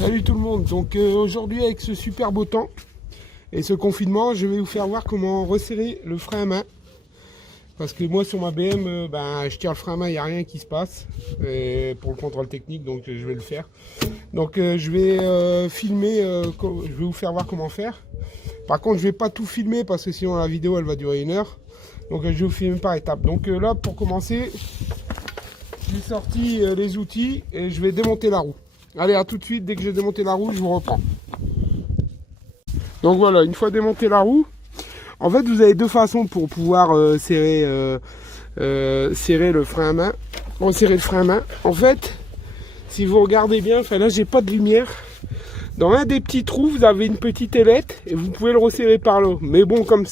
Salut tout le monde, donc aujourd'hui avec ce super beau temps et ce confinement, je vais vous faire voir comment resserrer le frein à main. Parce que moi sur ma BM, je tire le frein à main, il n'y a rien qui se passe et pour le contrôle technique, donc je vais le faire. Donc je vais filmer, je vais vous faire voir comment faire. Par contre je vais pas tout filmer parce que sinon la vidéo elle va durer 1 heure. Donc je vais vous filmer par étapes. Donc là pour commencer, j'ai sorti les outils et je vais démonter la roue. Allez, à tout de suite, dès que j'ai démonté la roue, je vous reprends. Donc voilà, une fois démonté la roue, en fait vous avez deux façons pour pouvoir serrer le frein à main. Serrer le frein à main. En fait, si vous regardez bien, enfin là j'ai pas de lumière. Dans un des petits trous, vous avez une petite ailette et vous pouvez le resserrer par là. Mais bon, comme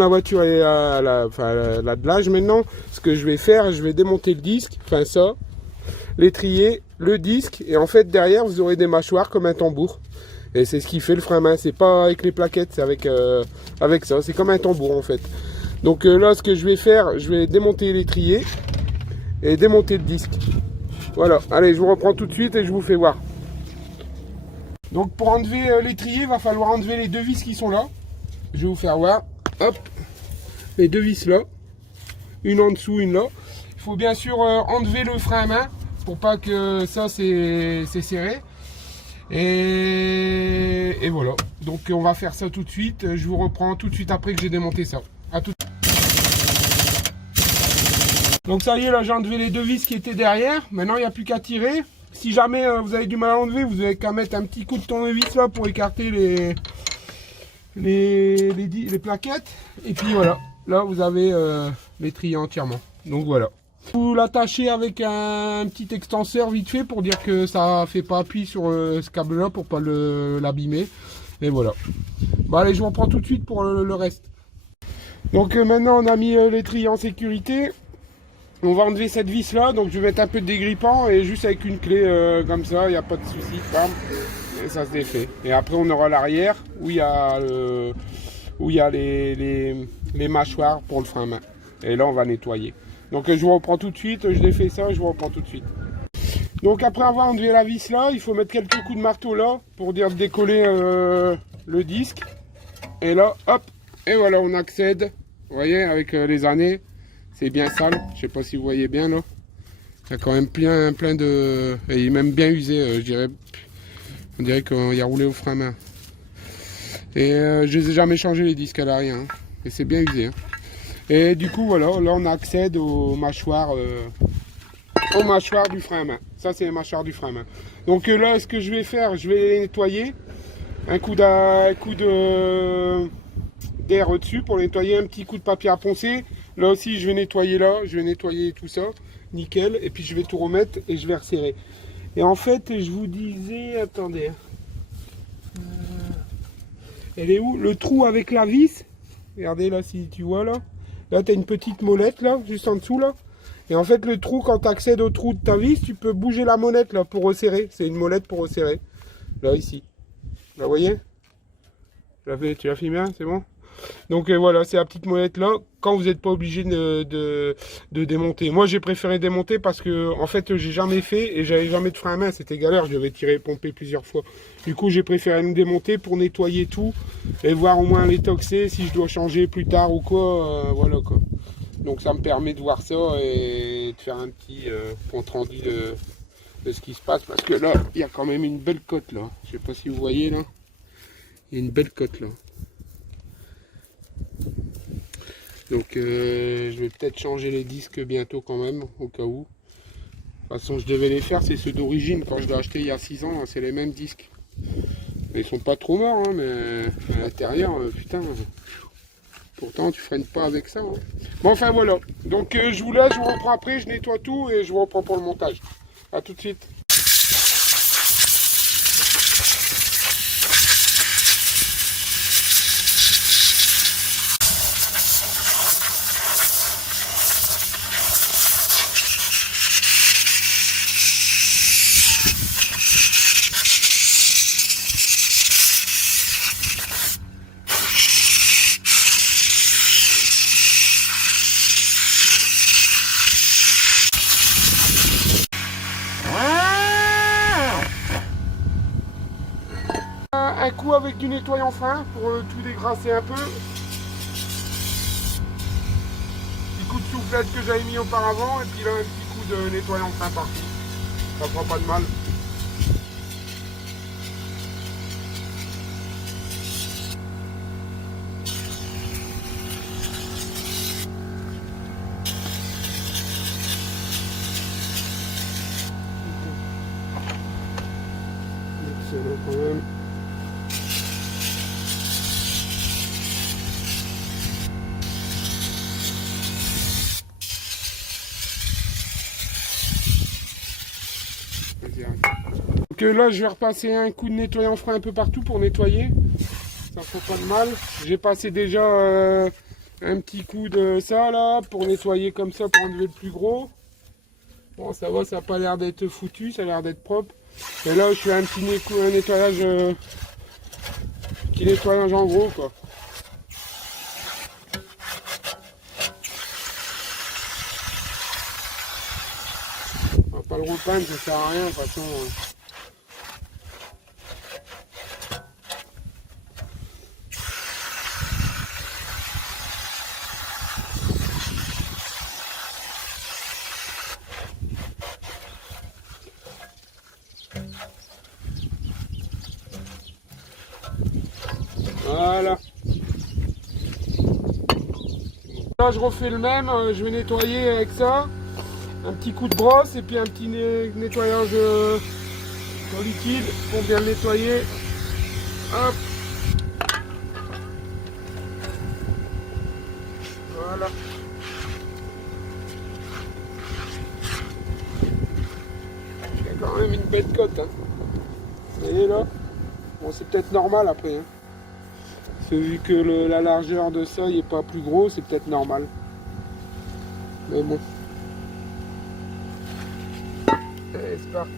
la voiture est à de l'âge maintenant, ce que je vais faire, je vais démonter le disque, enfin ça, l'étrier, le disque, et en fait derrière vous aurez des mâchoires comme un tambour. Et c'est ce qui fait le frein à main, c'est pas avec les plaquettes, c'est avec ça, c'est comme un tambour en fait. Donc là ce que je vais faire, je vais démonter l'étrier et démonter le disque. Voilà, allez je vous reprends tout de suite et je vous fais voir. Donc pour enlever l'étrier, il va falloir enlever les deux vis qui sont là. Je vais vous faire voir, hop, les deux vis là, une en dessous, une là. Il faut bien sûr enlever le frein à main pour pas que ça c'est serré. Et voilà, donc on va faire ça tout de suite. Je vous reprends tout de suite après que j'ai démonté ça. À tout de suite. Donc ça y est, là j'ai enlevé les deux vis qui étaient derrière. Maintenant il n'y a plus qu'à tirer. Si jamais vous avez du mal à enlever, vous avez qu'à mettre un petit coup de tournevis là pour écarter les plaquettes. Et puis voilà, là vous avez l'étrier entièrement. Donc voilà. Vous l'attachez avec un petit extenseur vite fait pour dire que ça fait pas appui sur ce câble là pour pas l'abîmer. Et voilà. Bon allez, je vous reprends tout de suite pour le reste. Donc maintenant on a mis l'étrier en sécurité. On va enlever cette vis là, donc je vais mettre un peu de dégrippant et juste avec une clé comme ça, il n'y a pas de souci. Et ça se défait. Et après on aura l'arrière où il y a, les mâchoires pour le frein à main. Et là on va nettoyer. Donc je vous reprends tout de suite, je défais ça, je vous reprends tout de suite. Donc après avoir enlevé la vis là, il faut mettre quelques coups de marteau là pour dire décoller le disque. Et là, hop, et voilà, on accède. Vous voyez, avec les années, c'est bien sale. Je sais pas si vous voyez bien là. Il y a quand même plein de... Et il est même bien usé, je dirais. On dirait qu'il a roulé au frein à main. Et je les ai jamais changé les disques à l'arrière. Hein. Et c'est bien usé. Hein. Et du coup, voilà, là on accède aux mâchoires du frein à main. Ça, c'est les mâchoires du frein à main. Donc là, ce que je vais faire, je vais les nettoyer. Un coup d'air au-dessus pour nettoyer, un petit coup de papier à poncer. Là aussi, je vais nettoyer là, je vais nettoyer tout ça, nickel. Et puis je vais tout remettre et je vais resserrer. Et en fait, je vous disais, attendez. Elle est où? Le trou avec la vis. Regardez là, si tu vois là. Là, tu as une petite molette là, juste en dessous là. Et en fait, le trou, quand tu accèdes au trou de ta vis, tu peux bouger la molette là pour resserrer. C'est une molette pour resserrer. Là, ici. Là, vous voyez? Tu l'as filmé, hein, c'est bon? Donc voilà, c'est la petite molette là, quand vous n'êtes pas obligé de démonter. Moi j'ai préféré démonter parce que en fait j'ai jamais fait et j'avais jamais de frein à main, c'était galère, je devais tirer et pomper plusieurs fois. Du coup j'ai préféré me démonter pour nettoyer tout et voir au moins l'état que c'est, si je dois changer plus tard ou quoi, voilà quoi. Donc ça me permet de voir ça et de faire un petit compte rendu de ce qui se passe, parce que là il y a quand même une belle cote là, je sais pas si vous voyez là, il y a une belle cote là. Donc je vais peut-être changer les disques bientôt quand même, au cas où. De toute façon je devais les faire, c'est ceux d'origine, quand je l'ai acheté il y a 6 ans, c'est les mêmes disques. Ils sont pas trop morts, hein, mais à l'intérieur, putain, pourtant tu freines pas avec ça. Hein. Bon enfin voilà, donc je vous laisse, je vous reprends après, je nettoie tout et je vous reprends pour le montage. A tout de suite. du nettoyant frein pour tout dégrasser un peu. Petit coup de soufflette que j'avais mis auparavant et puis là un petit coup de nettoyant frein parti. Ça prend pas de mal. Excellent quand même. Donc là je vais repasser un coup de nettoyant frein un peu partout pour nettoyer. Ça fait pas de mal. J'ai passé déjà un petit coup de ça là pour nettoyer comme ça pour enlever le plus gros. Bon ça va, ça n'a pas l'air d'être foutu, ça a l'air d'être propre. Et là je fais un petit nettoyage, petit nettoyage en gros quoi. On va pas le repeindre, ça sert à rien de toute façon. Voilà. Là je refais le même, je vais nettoyer avec ça. Un petit coup de brosse et puis un petit nettoyage en liquide pour bien le nettoyer. Hop. Voilà. Il y a quand même une belle cote. Hein. Vous voyez là. Bon c'est peut-être normal après. Hein. Vu que la largeur de ça n'est pas plus gros, c'est peut-être normal. Mais bon. Allez, c'est parti.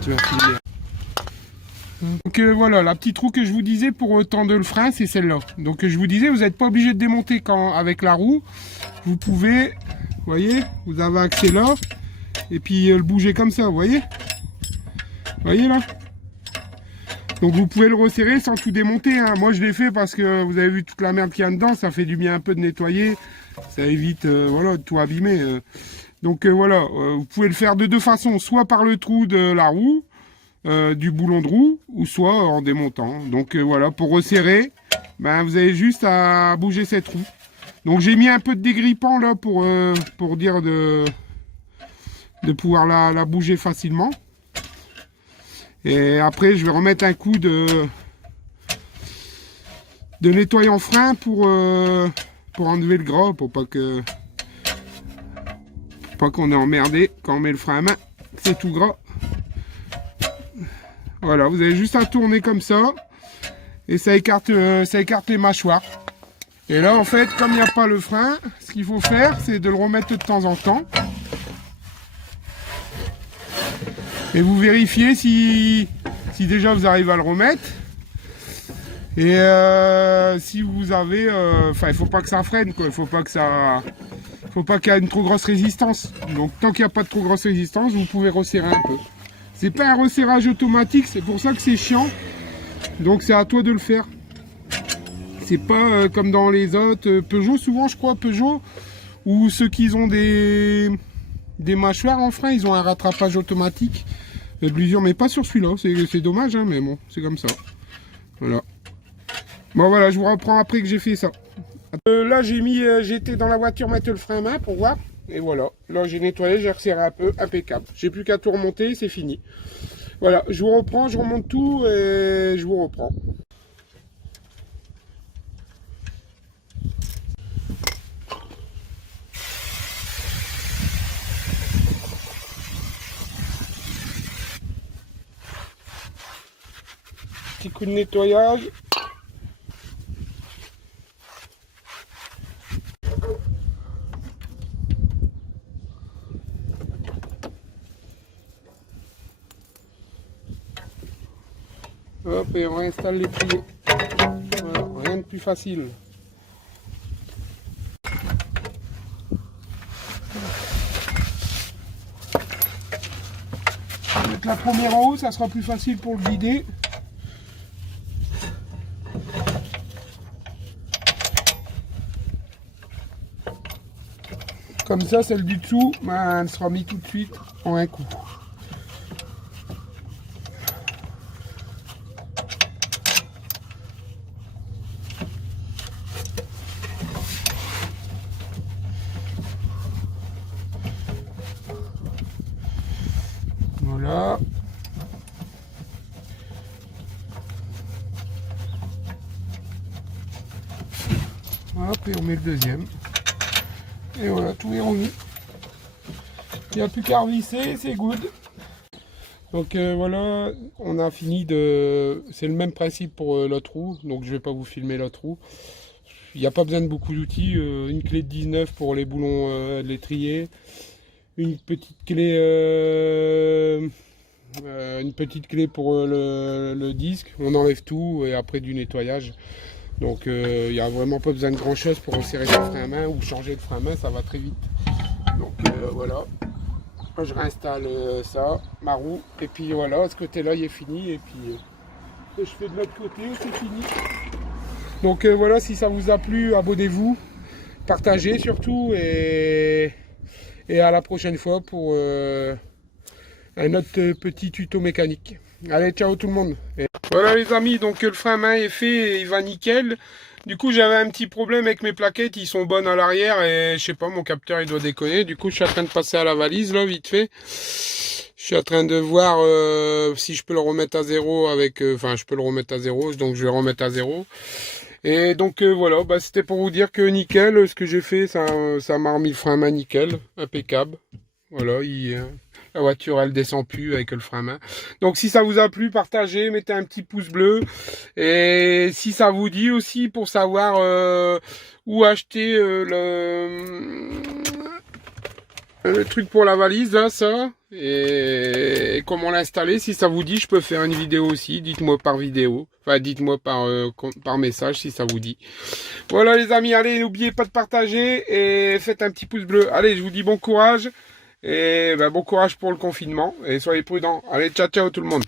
Tu vas filmer. Donc voilà, la petite roue que je vous disais pour tendre le frein, c'est celle-là. Donc je vous disais, vous n'êtes pas obligé de démonter avec la roue. Vous pouvez, vous voyez, vous avez accès là. Et puis le bouger comme ça, vous voyez. Vous voyez là. Donc vous pouvez le resserrer sans tout démonter. Hein. Moi je l'ai fait parce que vous avez vu toute la merde qu'il y a dedans. Ça fait du bien un peu de nettoyer. Ça évite voilà, de tout abîmer. Donc voilà, vous pouvez le faire de deux façons. Soit par le trou de la roue. Du boulon de roue ou soit en démontant. Donc voilà, pour resserrer, ben, vous avez juste à bouger cette roue. Donc j'ai mis un peu de dégrippant là pour dire de pouvoir la bouger facilement. Et après je vais remettre un coup de nettoyant frein pour enlever le gras, pour pas qu'on est emmerdé quand on met le frein à main. C'est tout gras. Voilà, vous avez juste à tourner comme ça et ça écarte les mâchoires. Et là, en fait, comme il n'y a pas le frein, ce qu'il faut faire, c'est de le remettre de temps en temps. Et vous vérifiez si déjà vous arrivez à le remettre. Et si vous avez... Enfin, il ne faut pas que ça freine, quoi. Il ne faut pas qu'il y ait une trop grosse résistance. Donc, tant qu'il n'y a pas de trop grosse résistance, vous pouvez resserrer un peu. C'est pas un resserrage automatique, c'est pour ça que c'est chiant. Donc c'est à toi de le faire. C'est pas comme dans les autres Peugeot, souvent je crois Peugeot, ou ceux qui ont des mâchoires en frein, ils ont un rattrapage automatique. Plusieurs, mais pas sur celui-là. C'est dommage, hein, mais bon, c'est comme ça. Voilà. Bon voilà, je vous reprends après que j'ai fait ça. Là j'étais dans la voiture mettre le frein à main pour voir. Et voilà, là j'ai nettoyé, j'ai resserré un peu, impeccable. J'ai plus qu'à tout remonter, c'est fini. Voilà, je vous reprends, je remonte tout et je vous reprends. Petit coup de nettoyage. Hop, et on réinstalle l'étrier. Voilà, rien de plus facile. On va mettre la première en haut, ça sera plus facile pour le vider. Comme ça, celle du dessous, ben, elle sera mise tout de suite en un coup. Voilà. Hop, et on met le deuxième. Et voilà, tout est remis. Il n'y a plus qu'à revisser, c'est good. Donc voilà, on a fini de... C'est le même principe pour l'autre roue, donc je ne vais pas vous filmer l'autre roue. Il n'y a pas besoin de beaucoup d'outils. Une clé de 19 pour les boulons de l'étrier. Une petite clé pour le disque. On enlève tout et après du nettoyage. Donc il n'y a vraiment pas besoin de grand chose pour resserrer le frein à main ou changer le frein à main, ça va très vite. Donc voilà, je réinstalle ça, ma roue, et puis voilà, ce côté là il est fini, et puis je fais de l'autre côté, c'est fini. Donc voilà, si ça vous a plu, abonnez-vous, partagez surtout, et à la prochaine fois pour un autre petit tuto mécanique. Allez, ciao tout le monde. Et voilà les amis, donc le frein à main est fait, il va nickel. Du coup j'avais un petit problème avec mes plaquettes, ils sont bonnes à l'arrière et je sais pas, mon capteur il doit déconner. Du coup je suis en train de passer à la valise là, vite fait. Je suis en train de voir si je peux le remettre à zéro avec... Enfin je peux le remettre à zéro, donc je vais remettre à zéro. Et donc voilà, bah, c'était pour vous dire que nickel, ce que j'ai fait, ça m'a remis le frein à main nickel, impeccable. Voilà, la voiture elle descend plus avec le frein à main. Donc si ça vous a plu, partagez, mettez un petit pouce bleu. Et si ça vous dit aussi pour savoir où acheter le truc pour la valise, là, ça, et comment l'installer, si ça vous dit, je peux faire une vidéo aussi, dites-moi par vidéo, enfin dites-moi par message si ça vous dit. Voilà les amis, allez, n'oubliez pas de partager et faites un petit pouce bleu. Allez, je vous dis bon courage. Et ben, bon courage pour le confinement et soyez prudents. Allez, ciao ciao tout le monde.